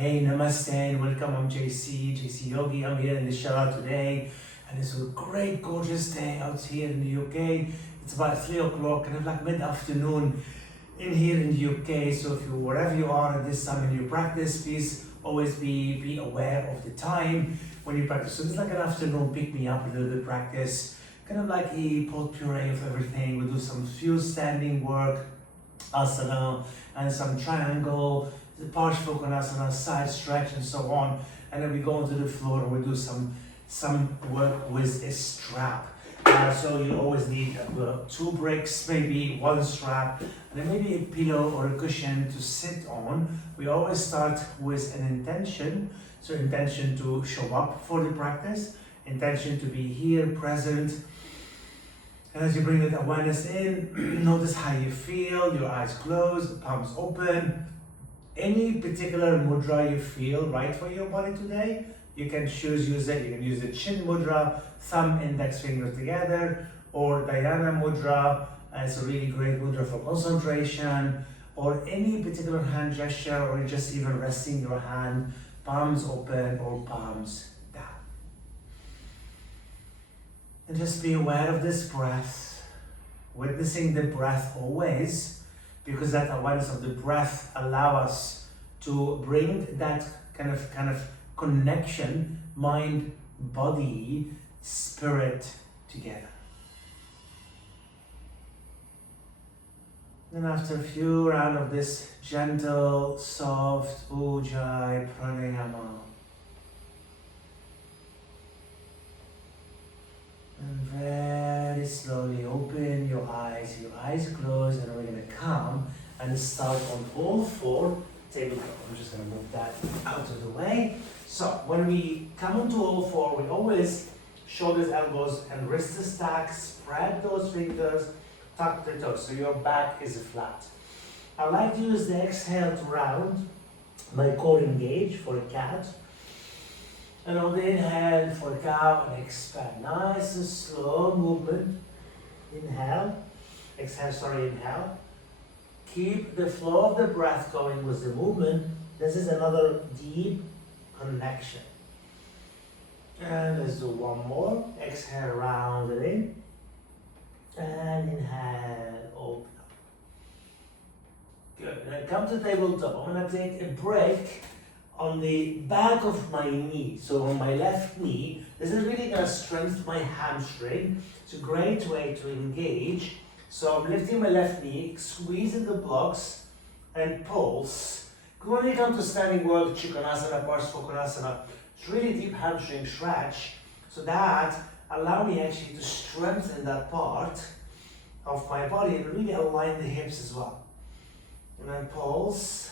Hey, namaste and welcome. I'm JC Yogi. I'm here in the shower today, and it's a great, gorgeous day out here in the UK. It's about 3 o'clock, kind of like mid-afternoon in here in the UK. So if you, wherever you are at this time in your practice, please always be aware of the time when you practice. So it's like an afternoon pick-me-up, a little bit practice, kind of like a pot puree of everything. We'll do some few standing work, asana, and some triangle, the Parshvakonasana, side stretch, and so on. And then we go onto the floor and we do some work with a strap. So you always need 2 bricks, maybe 1 strap, and then maybe a pillow or a cushion to sit on. We always start with an intention. So intention to show up for the practice, intention to be here, present. And as you bring that awareness in, notice how you feel, your eyes closed, palms open. Any particular mudra you feel right for your body today, you can use it. You can use the chin mudra, thumb, index finger together, or dhyana mudra. It's a really great mudra for concentration, or any particular hand gesture, or just even resting your hand, palms open or palms down. And just be aware of this breath, witnessing the breath always, because that awareness of the breath allow us to bring that kind of connection, mind, body, spirit together. Then after a few rounds of this gentle, soft Ujjayi Pranayama, and very slowly open your eyes closed, and we're going to come and start on all 4 tabletop. I'm just going to move that out of the way. So when we come onto all 4, we always shoulders, elbows, and wrists stack, spread those fingers, tuck the toes, so your back is flat. I like to use the exhale to round my core engage for a cat. And on the inhale for a cow, and expand. Nice and slow movement. Inhale. Inhale. Keep the flow of the breath going with the movement. This is another deep connection. And let's do one more. Exhale, round it in. And inhale, open up. Good. Now come to tabletop. I'm going to take a break on the back of my knee, so on my left knee. This is really going to strengthen my hamstring. It's a great way to engage. So I'm lifting my left knee, squeezing the blocks, and pulse. When you come to standing work, Trikonasana, Parshvakonasana, it's really deep hamstring stretch. So that allow me actually to strengthen that part of my body and really align the hips as well. And then pulse,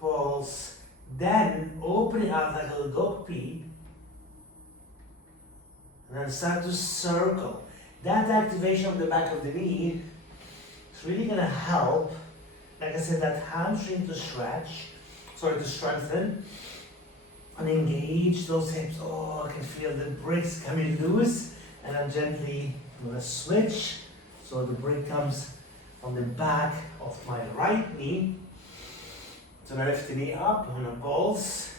pulse. Then open it out like a little dog pee, and then start to circle. That activation of the back of the knee is really going to help, like I said, that hamstring to strengthen, and engage those hips. Oh, I can feel the bricks coming loose, and I'm gently going to switch. So the brick comes on the back of my right knee. So now lift the knee up, I'm gonna pulse.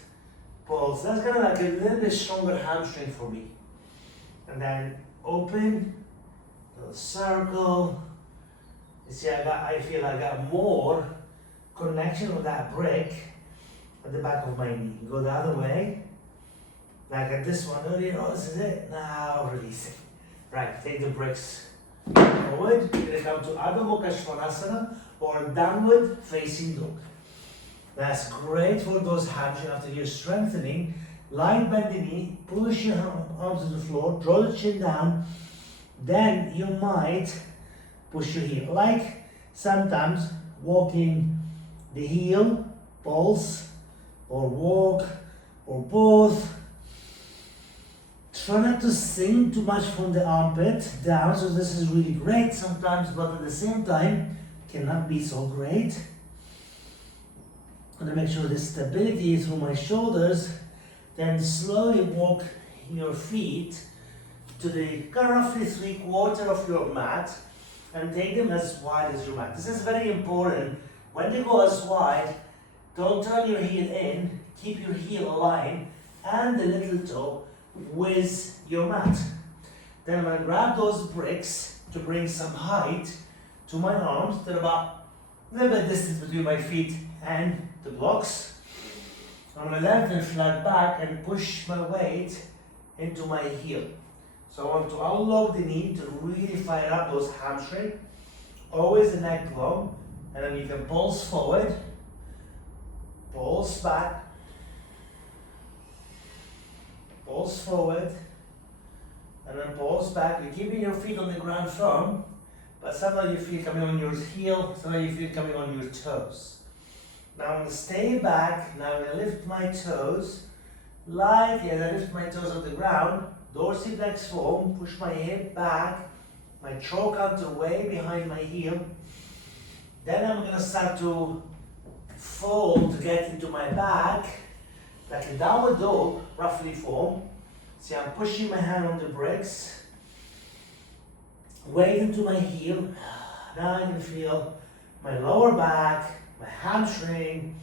That's kind of like a little bit stronger hamstring for me. And then open, little circle. You see, I feel I got more connection with that brick at the back of my knee. Go the other way, like at this one earlier. Oh, this is it. Now release it. Right, take the bricks forward. You're gonna come to Adho Mukha Svanasana or downward facing dog. That's great for those hamstrings after you're strengthening. Light bend the knee, push your arms to the floor, draw the chin down. Then you might push your heel. Like sometimes walking the heel, pulse, or walk, or both. Try not to sink too much from the armpit down, so this is really great sometimes, but at the same time, cannot be so great. I'm going to make sure there's stability through my shoulders. Then slowly walk your feet to the roughly 3/4 of your mat and take them as wide as your mat. This is very important. When they go as wide, Don't turn your heel in, keep your heel aligned and the little toe with your mat. Then I'm going to grab those bricks to bring some height to my arms. They're about a little bit distance between my feet and the blocks. I'm going to lengthen flat back and push my weight into my heel. So I want to unlock the knee to really fire up those hamstrings. Always the neck long, and then you can pulse forward, pulse back, pulse forward, and then pulse back. You're keeping your feet on the ground firm, but sometimes you feel coming on your heel, sometimes you feel coming on your toes. Now I'm going to stay back. Now I'm going to lift my toes lightly as I lift my toes on the ground. Dorsiflex form, push my hip back, my trochanter way behind my heel. Then I'm going to start to fold to get into my back, like a downward dog, roughly form. See, I'm pushing my hand on the bricks, weight into my heel. Now I can feel my lower back, my hamstring,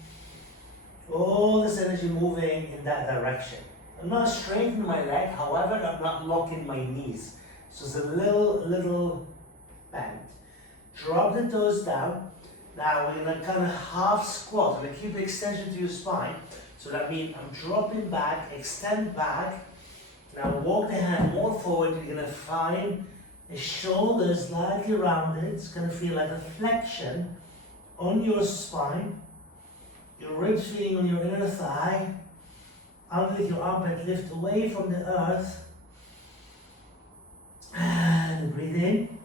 all this energy moving in that direction. I'm not straightening my leg, however, I'm not locking my knees. So it's a little bend. Drop the toes down. Now we're gonna kind of half squat. I'm gonna keep the extension to your spine. So that means I'm dropping back, extend back. Now walk the hand more forward. You're gonna find the shoulders slightly rounded. It's gonna feel like a flexion on your spine. Your ribs feeling on your inner thigh. Underneath your armpit, lift away from the earth. And breathe in.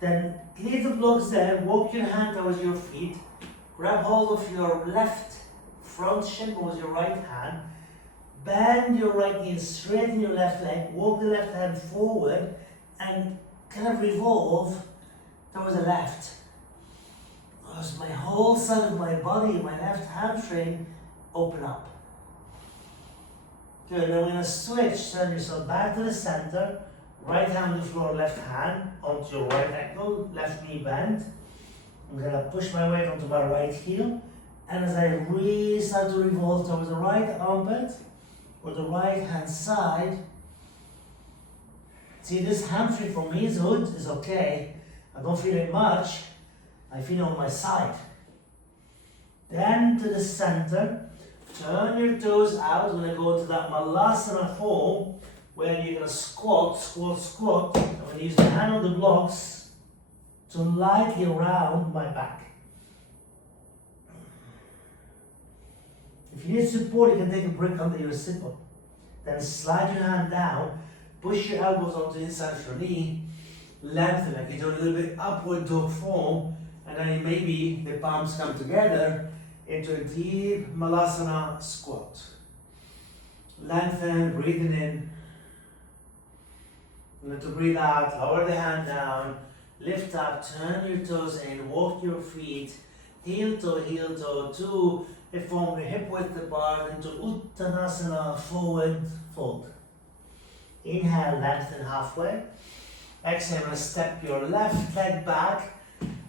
Then leave the blocks there, walk your hand towards your feet. Grab hold of your left front shin with your right hand. Bend your right knee, straighten your left leg, walk the left hand forward and kind of revolve towards the left. As my whole side of my body, my left hamstring, open up. Good, then we're going to switch, turn yourself back to the center, right hand on the floor, left hand onto your right ankle, left knee bent. I'm going to push my weight onto my right heel, and as I really start to revolve towards the right armpit, or the right hand side, see this hamstring for me is good, is okay. I don't feel it much, I feel it on my side. Then to the center. Turn your toes out. We're going to go to that malasana form where you're going to squat, squat, squat. I'm going to use the hand on the blocks to lightly round my back. If you need support, you can take a brick under your sit-up. Then slide your hand down, push your elbows onto the inside of your knee, lengthen like you do a little bit upward dog form, and then maybe the palms come together into a deep malasana squat. Lengthen, breathing in. And then to breathe out, lower the hand down, lift up, turn your toes in, walk your feet, heel toe to a form, the hip width apart into Uttanasana, forward fold. Inhale, lengthen halfway. Exhale, I'm going to step your left leg back.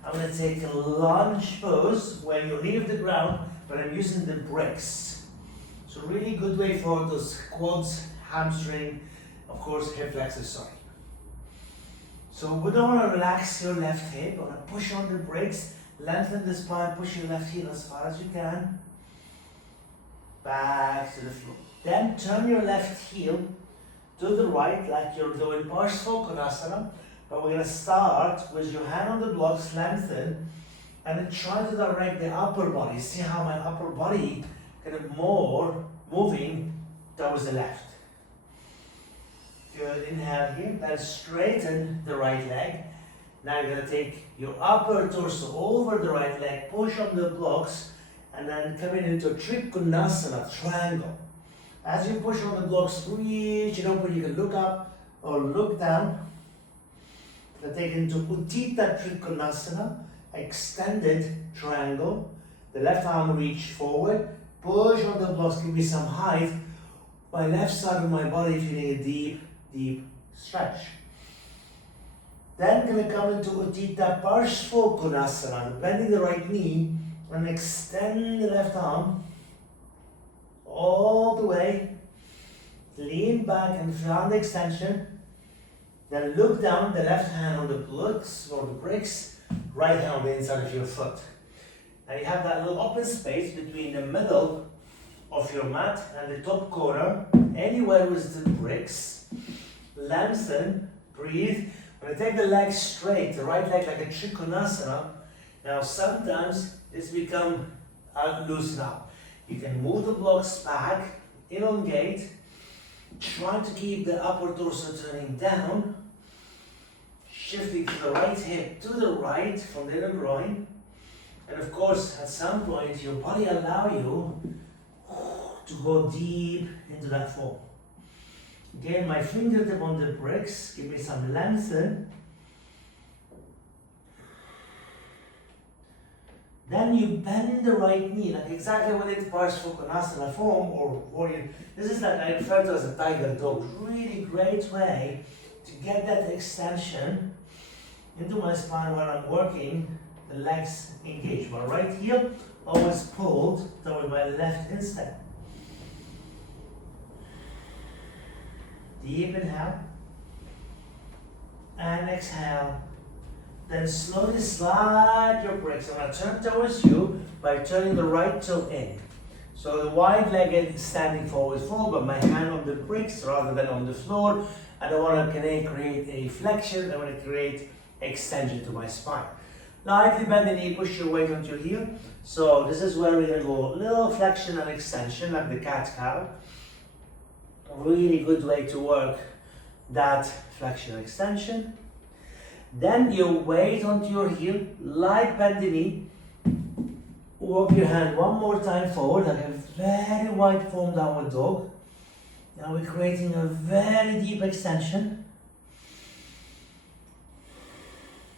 I'm going to take a lunge pose where you leave the ground, but I'm using the bricks. So really good way for those quads, hamstring, of course hip flexors, sorry. So we don't want to relax your left hip, you want to push on the bricks, lengthen the spine, push your left heel as far as you can. Back to the floor. Then turn your left heel to the right like you're doing Parsvakonasana. But we're going to start with your hand on the blocks, lengthen, and then try to direct the upper body. See how my upper body kind of more moving towards the left. Good, inhale here, then straighten the right leg. Now you're going to take your upper torso over the right leg, push on the blocks, and then come into Trikonasana, triangle. As you push on the blocks, reach it open, you can look up or look down. Take into Uttita Trikonasana, extended triangle. The left arm reach forward, push on the blocks, give me some height. My left side of my body feeling a deep, deep stretch. Then gonna come into Uttita Parsvakonasana, bending the right knee And extend the left arm all the way. Lean back and feel the extension. Then look down, the left hand on the blocks or the bricks, right hand on the inside of your foot. Now you have that little open space between the middle of your mat and the top corner, anywhere with the bricks. Lengthen, breathe. When I take the leg straight, the right leg like a trikonasana. Now sometimes this become loose now. You can move the blocks back, elongate, trying to keep the upper torso turning down, shifting to the right hip to the right from the inner groin. And of course, at some point, your body allow you to go deep into that form. Again, my fingertip on the bricks, give me some lengthen. Then you bend the right knee, like exactly what it Parsvakonasana form or warrior. This is like I refer to as a tiger dog. Really great way to get that extension into my spine while I'm working, the legs engaged. My right heel always pulled toward my left instep. Deep inhale and exhale. Then slowly slide your bricks. I'm going to turn towards you by turning the right toe in. So the wide legged standing forward fold, but my hand on the bricks rather than on the floor. I don't want to create a flexion, I want to create extension to my spine. Lightly bend the knee, push your weight onto your heel. So this is where we're going to go little flexion and extension like the cat-cow. Really good way to work that flexion and extension. Then you weight onto your heel, light bend the knee, walk your hand one more time forward, like a very wide form downward dog. Now we're creating a very deep extension.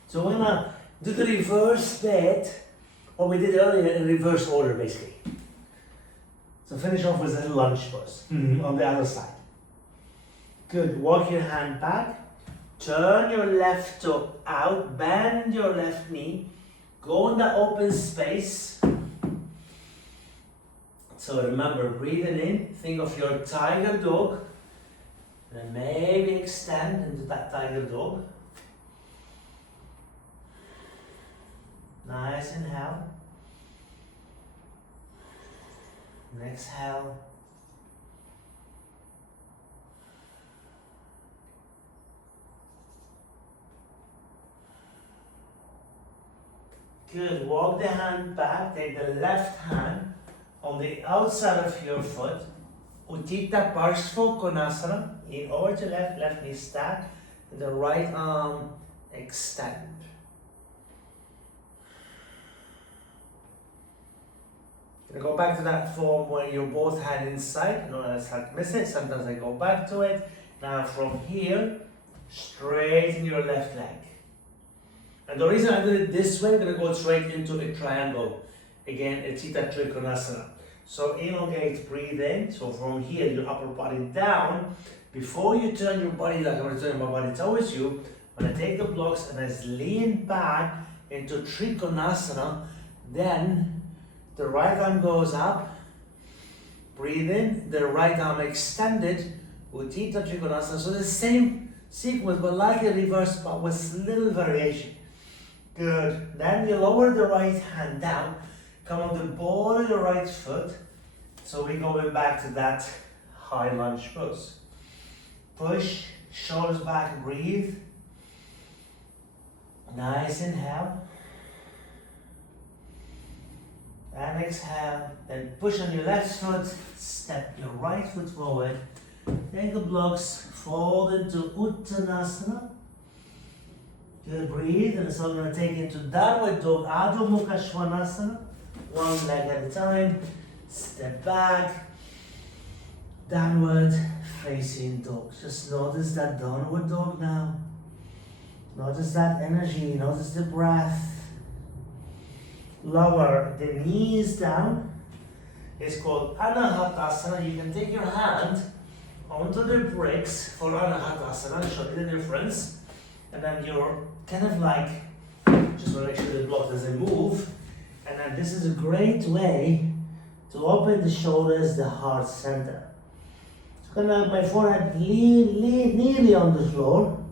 So we're gonna do the reverse bit, what we did earlier in reverse order basically. So finish off with a lunge pose on the other side. Good, walk your hand back. Turn your left toe out, bend your left knee, go in the open space. So remember, breathing in, think of your tiger dog, and maybe extend into that tiger dog. Nice inhale. And exhale. Good, walk the hand back, take the left hand on the outside of your foot. Utthita Parsvakonasana, in over to left, left knee stack, and the right arm extend. Gonna go back to that form where you both hand inside, you know, that's how to miss it, sometimes I go back to it. Now from here, straighten your left leg. And the reason I did it this way, I'm going to go straight into a triangle. Again, it's Utthita Trikonasana. So elongate, breathe in. So from here, your upper body down. Before you turn your body, like I'm going to turn my body towards you, I'm going to take the blocks and I just lean back into Trikonasana. Then the right arm goes up. Breathe in. The right arm extended. Utthita Trikonasana. So the same sequence, but like a reverse, but with little variation. Good. Then you lower the right hand down, come on the ball of the right foot. So we're going back to that high lunge pose. Push, shoulders back, breathe. Nice inhale. And exhale. Then push on your left foot, step your right foot forward. Take the blocks, fold into Uttanasana. Good, breathe, and so I'm going to take into downward dog, Adho Mukha Svanasana. One leg at a time. Step back. Downward facing dog. Just notice that downward dog now. Notice that energy, notice the breath. Lower the knees down. It's called Anahatasana. You can take your hand onto the bricks for Anahatasana. I'll show you the difference. And then you're kind of like, just want to make sure the block doesn't move. And then this is a great way to open the shoulders, the heart center. So I'm gonna have my forehead nearly on the floor.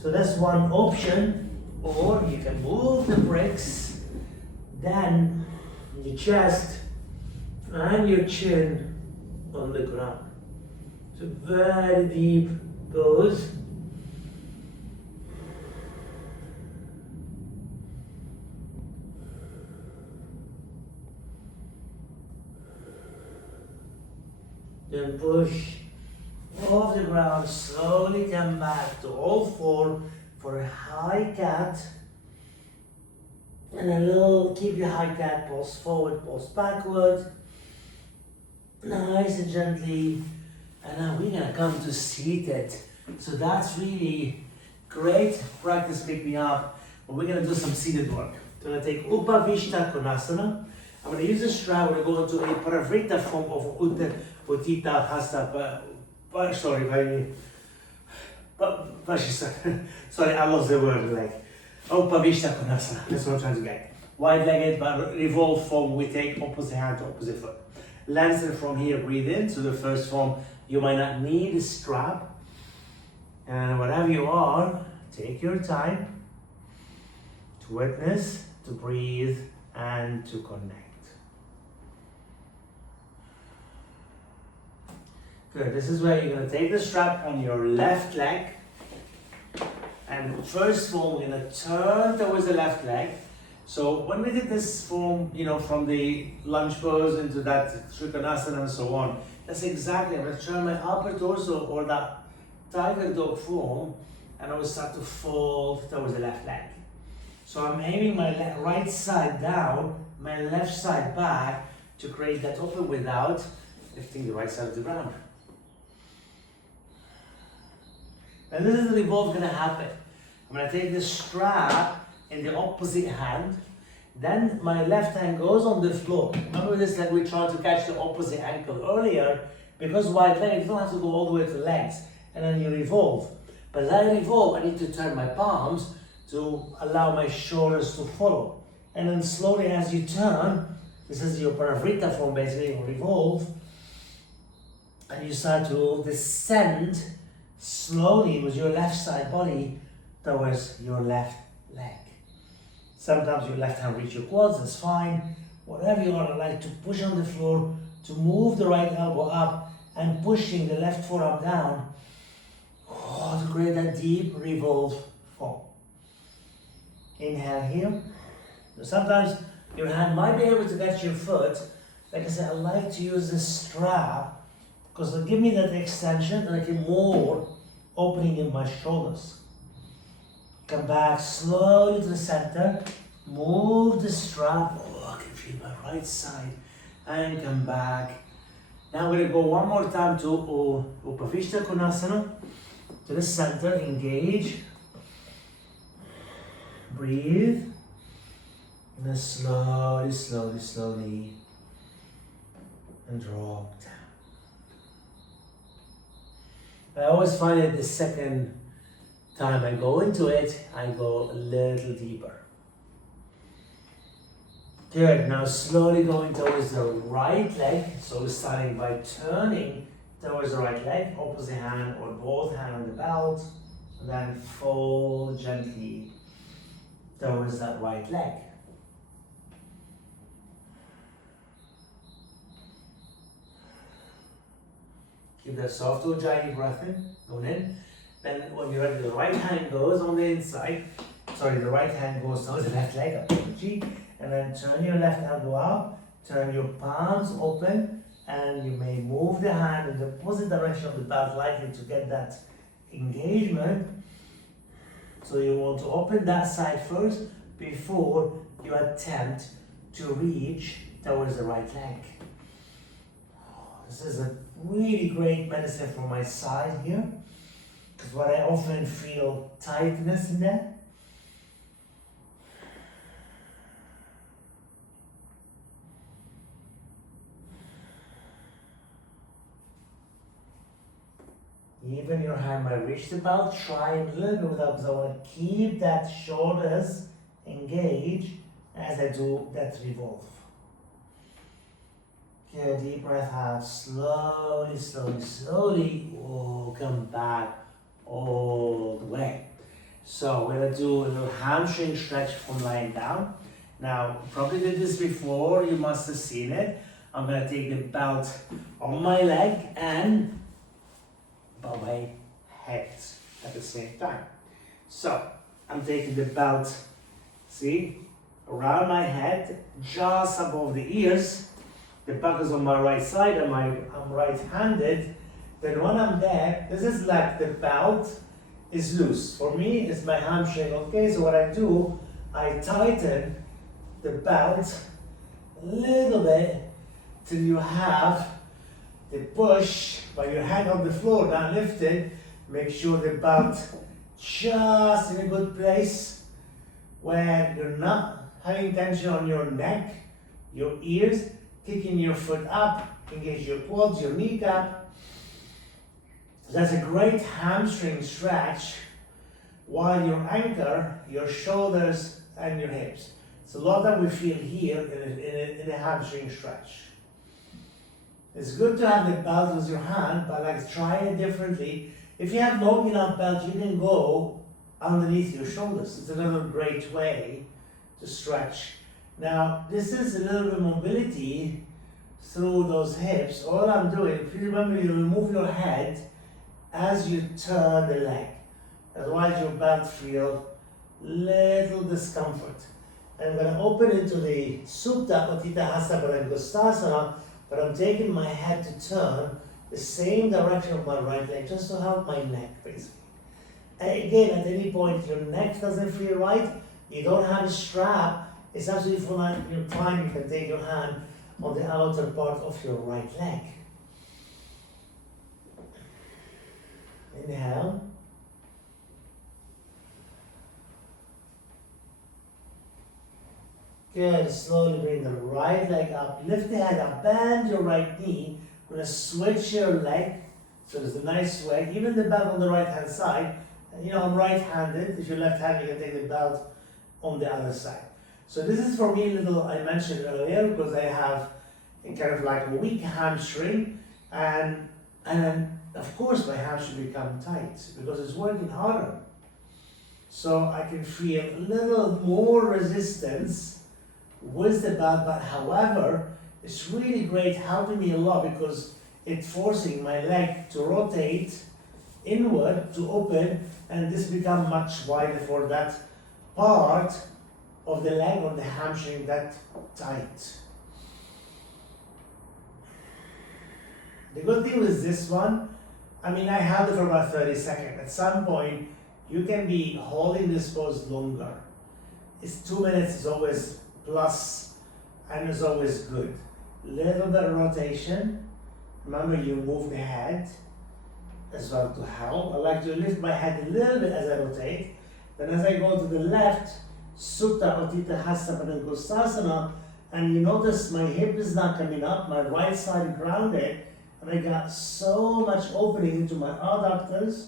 So that's one option. Or you can move the bricks, then your chest and your chin on the ground. So very deep pose. Then push off the ground, slowly come back to all four for a high cat. And a little, keep your high cat, pulse forward, pulse backward. Nice and gently. And now we're gonna come to seated. So that's really great practice, pick me up. But we're gonna do some seated work. So I'm gonna take Upavishta Konasana. I'm gonna use a strap, we're gonna go into a Paravrita form of Uttita Hasta, sorry, I lost the word, like, Upavishta Konasana, that's what I'm trying to get. Wide-legged, but revolve form, we take opposite hand to opposite foot. Lengthen from here, breathe in, so the first form, you might not need a strap. And whatever you are, take your time to witness, to breathe, and to connect. Good, this is where you're gonna take the strap on your left leg. And first form, we're gonna turn towards the left leg. So when we did this form, you know, from the lunge pose into that Trikonasana and so on, that's exactly, I'm gonna turn my upper torso or that tiger dog form, and I will start to fold towards the left leg. So I'm aiming my right side down, my left side back to create that open without lifting the right side of the ground. And this is the revolve gonna happen. I'm gonna take the strap in the opposite hand, then my left hand goes on the floor. Remember this, like we tried to catch the opposite ankle earlier, because wide leg, you don't have to go all the way to the legs, and then you revolve. But as I revolve, I need to turn my palms to allow my shoulders to follow. And then slowly as you turn, this is your Paravrita form, basically, you revolve, and you start to descend slowly with your left side body towards your left leg. Sometimes your left hand reach your quads, that's fine. Whatever you are, like to push on the floor, to move the right elbow up and pushing the left forearm down, to create that deep revolve form. Inhale here. Sometimes your hand might be able to catch your foot. Like I said, I like to use the strap because it'll give me that extension and I get more opening in my shoulders. Come back slowly to the center, move the strap, I can feel my right side, and come back. Now we're gonna go one more time to Upavishta Konasana, to the center, engage, breathe, and then slowly, and drop down. I always find that the second time I go into it, I go a little deeper. Good, now slowly going towards the right leg. So we're starting by turning towards the right leg, opposite hand or both hands on the belt, and then fold gently towards that right leg. Keep that soft Ujjayi breath going in. Then when you're ready, the right hand goes on the inside. Sorry, the right hand goes towards the left leg, apology. And then turn your left elbow up, turn your palms open, and you may move the hand in the opposite direction of the belt, likely to get that engagement. So you want to open that side first before you attempt to reach towards the right leg. This is a really great medicine for my side here, because what I often feel tightness in that. Even your hand might reach the belt, try a little bit without, because I want to keep that shoulders engaged as I do that revolve. Okay, deep breath out, slowly, slowly, slowly. Oh, come back all the way. So we're gonna do a little hamstring stretch from lying down. Now, probably did this before, you must have seen it. I'm gonna take the belt on my leg and above my head at the same time. So, I'm taking the belt, see, around my head, just above the ears. The buckle is on my right side, and I'm right-handed. Then when I'm there, this is like the belt is loose. For me, it's my hamstring, okay? So what I do, I tighten the belt a little bit till you have the push by your hand on the floor, not lifted. Make sure the belt just in a good place where you're not having tension on your neck, your ears, kicking your foot up, engage your quads, your kneecap. That's a great hamstring stretch while your anchor, your shoulders, and your hips. It's a lot that we feel here in a hamstring stretch. It's good to have the belt with your hand, but like try it differently. If you have long enough belt, you can go underneath your shoulders. It's another great way to stretch. Now, this is a little bit of mobility through those hips. All I'm doing, if you remember, you remove your head as you turn the leg. Otherwise, your belt feel little discomfort. I'm going to open into the Supta Utthita Hasta Parangustasana, but I'm taking my head to turn the same direction of my right leg, just to help my neck, basically. And again, at any point your neck doesn't feel right, you don't have a strap, it's absolutely fine. You can take your hand on the outer part of your right leg. Inhale. Good, slowly bring the right leg up, lift the head up, bend your right knee. We're going to switch your leg, so there's a nice sway. Even the belt on the right hand side, you know, I'm right-handed. If you're left-handed, you can take the belt on the other side. So this is for me a little, I mentioned earlier, because I have a kind of like a weak hamstring, and then of course my hamstring become tight because it's working harder. So I can feel a little more resistance with the belt, but however, it's really great, helping me a lot because it's forcing my leg to rotate inward, to open, and this become much wider for that part of the leg or the hamstring that tight. The good thing with this one, I mean, I held it for about 30 seconds. At some point, you can be holding this pose longer. It's 2 minutes is always plus, and it's always good. Little bit of rotation. Remember, you move the head as well to help. I like to lift my head a little bit as I rotate. Then as I go to the left, Supta Utthita Hasta Padangustasana, and you notice my hip is not coming up, my right side grounded, and I got so much opening into my adductors,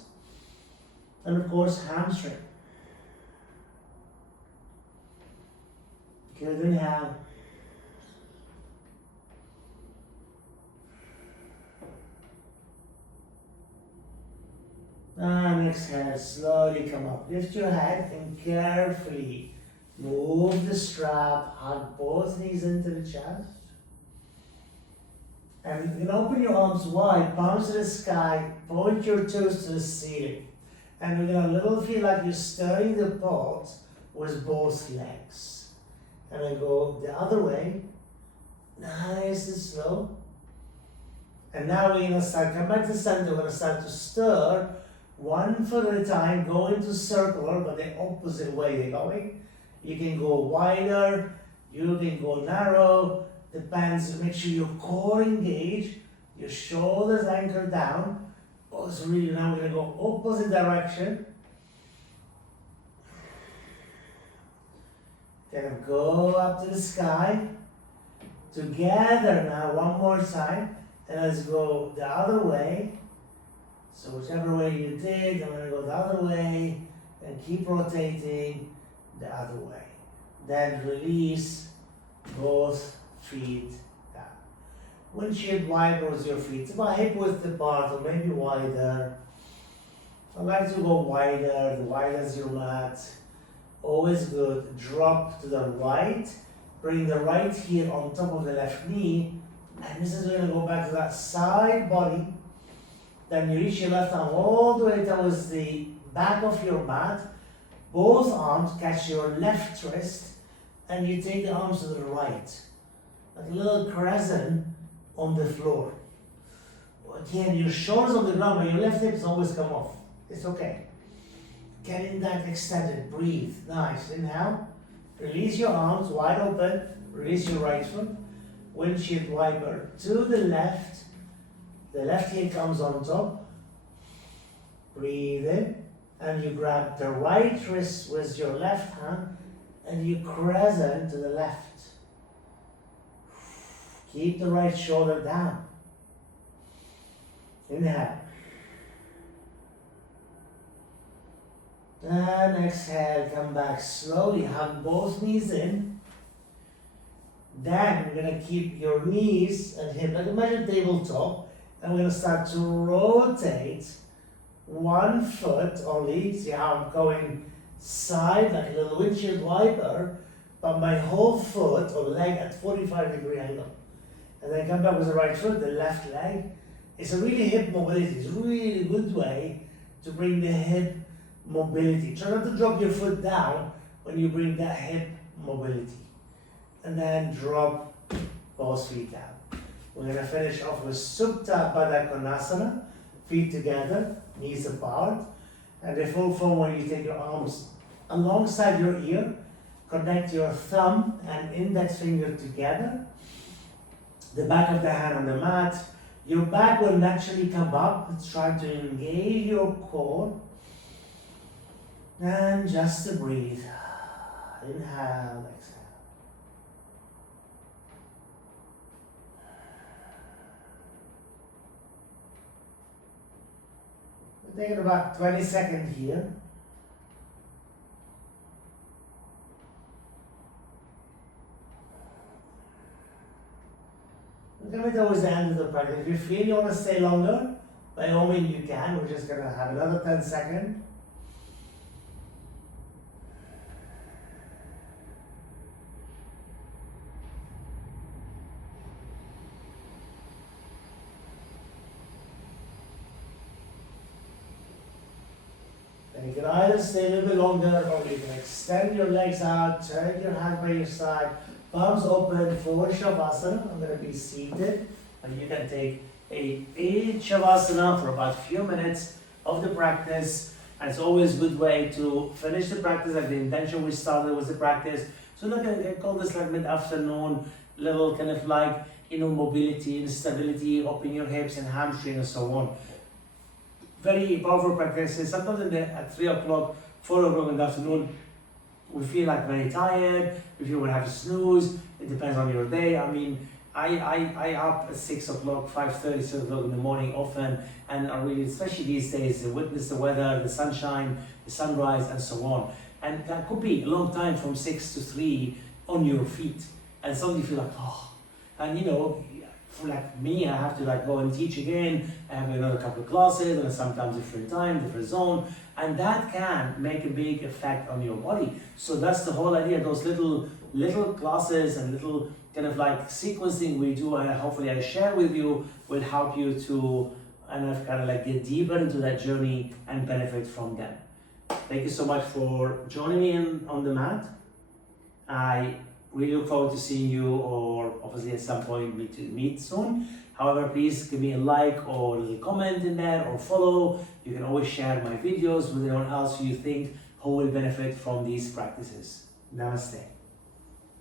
and of course hamstring. Good, inhale. And exhale, slowly come up. Lift your head and carefully move the strap, hug both knees into the chest. And you can open your arms wide, palms to the sky, point your toes to the ceiling. And you're gonna little feel like you're stirring the pot with both legs. And then go the other way, nice and slow. And now we're gonna start, come back to the center, we're gonna start to stir one foot at a time, go into circular, but the opposite way you're going. You can go wider, you can go narrow, depends. Make sure your core engaged, your shoulders anchored down. Oh, so really now we're gonna go opposite direction. Kind of go up to the sky. Together now, one more time, and let's go the other way. So whichever way you did, I'm gonna go the other way and keep rotating the other way. then release both feet down. Windshield wiper with your feet, it's about hip width apart or maybe wider. I like to go wider, the wider as your mat. Always good. Drop to the right, bring the right heel on top of the left knee, and this is going to go back to that side body. Then you reach your left arm all the way towards the back of your mat. Both arms catch your left wrist, and you take the arms to the right, like a little crescent on the floor. Again, your shoulders on the ground, but your left hip has always come off. It's okay. Getting that extended. Breathe. Nice. Inhale. Release your arms wide open. Release your right foot. Windshield wiper to the left. The left heel comes on top. Breathe in. And you grab the right wrist with your left hand and you crescent to the left. Keep the right shoulder down. Inhale. And exhale, come back slowly, hug both knees in. Then we're going to keep your knees and hip, like imagine tabletop, and we're going to start to rotate one foot only. See how I'm going side like a little windshield wiper, but my whole foot or leg at 45-degree angle. And then come back with the right foot, the left leg. It's a really hip mobility. It's a really good way to bring the hip mobility. Try not to drop your foot down when you bring that hip mobility. And then drop both feet down. We're going to finish off with Supta Baddha Konasana. Feet together, knees apart. And the full form where you take your arms alongside your ear. Connect your thumb and index finger together. The back of the hand on the mat. Your back will naturally come up. Let's try to engage your core. And just to breathe. Inhale, exhale. We'll take it about 20 seconds here. We're coming towards the end of the practice. If you feel you want to stay longer, by all means you can. We're just going to have another 10 seconds. And you can either stay a little bit longer or you can extend your legs out, turn your hand by your side, palms open for Shavasana. I'm going to be seated and you can take a Shavasana for about a few minutes of the practice. And it's always a good way to finish the practice, like the intention we started with the practice. So look, I call this like mid-afternoon, little kind of like, mobility and stability, open your hips and hamstring and so on. Very powerful practices. Sometimes at 3 o'clock, 4 o'clock in the afternoon, we feel like very tired. We feel we have a snooze. It depends on your day. I mean, I up at 6 o'clock, 5:30, 6 o'clock in the morning often, and I really, especially these days, witness the weather, the sunshine, the sunrise, and so on. And that could be a long time from 6 to 3 on your feet, and suddenly you feel like, oh, and for like me, I have to like go and teach again. I have another couple of classes, and sometimes different time, different zone, and that can make a big effect on your body. So that's the whole idea. Those little classes and little kind of like sequencing we do, and hopefully I share with you, will help you to kind of like get deeper into that journey and benefit from them. Thank you so much for joining me on the mat. I really look forward to seeing you, or obviously at some point meet soon. However, please give me a like or a little comment in there or follow. You can always share my videos with anyone else who you think who will benefit from these practices. Namaste.